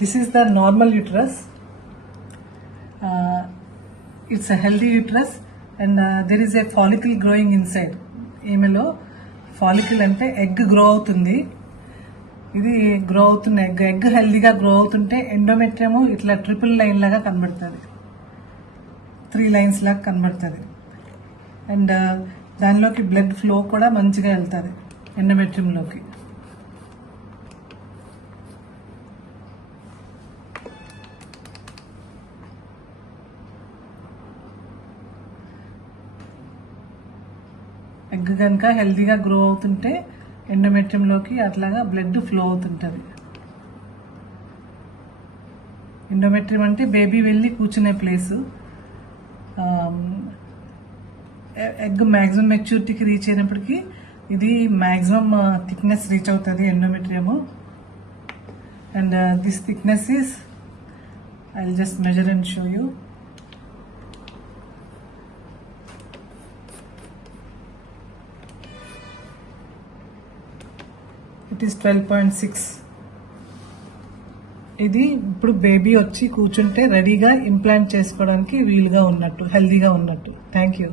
This is the normal uterus. It's a healthy uterus and there is a follicle growing inside. ఈమెలో follicle అంటే egg grow అవుతుంది. ఇది గ్రో అవుతున్న ఎగ్ హెల్దీగా గ్రో అవుతుంటే ఎండోమెట్రియం ఇట్లా ట్రిపుల్ లైన్ లాగా కనబడుతుంది, 3 లైన్స్ లాగా కనబడుతుంది. అండ్ దానిలోకి బ్లడ్ ఫ్లో కూడా మంచిగా వెళ్తుంది ఎండోమెట్రియంలోకి. ఎగ్ కనుక హెల్దీగా గ్రో అవుతుంటే ఎండోమెట్రియంలోకి అట్లాగా బ్లడ్ ఫ్లో అవుతుంటుంది. ఎండోమెట్రియం అంటే బేబీ వెళ్ళి కూర్చునే ప్లేసు. ఎగ్ మ్యాక్సిమం మెచ్యూరిటీకి రీచ్ అయినప్పటికీ ఇది మ్యాక్సిమం థిక్నెస్ రీచ్ అవుతుంది endometrium. And this thickness is, I will just measure and show you. It is 12.6. ఇది ఇప్పుడు బేబీ వచ్చి కూర్చుంటే రెడీగా ఇంప్లాంట్ చేసుకోవడానికి వీలుగా ఉన్నట్టు, హెల్దీగా ఉన్నట్టు. Thank you.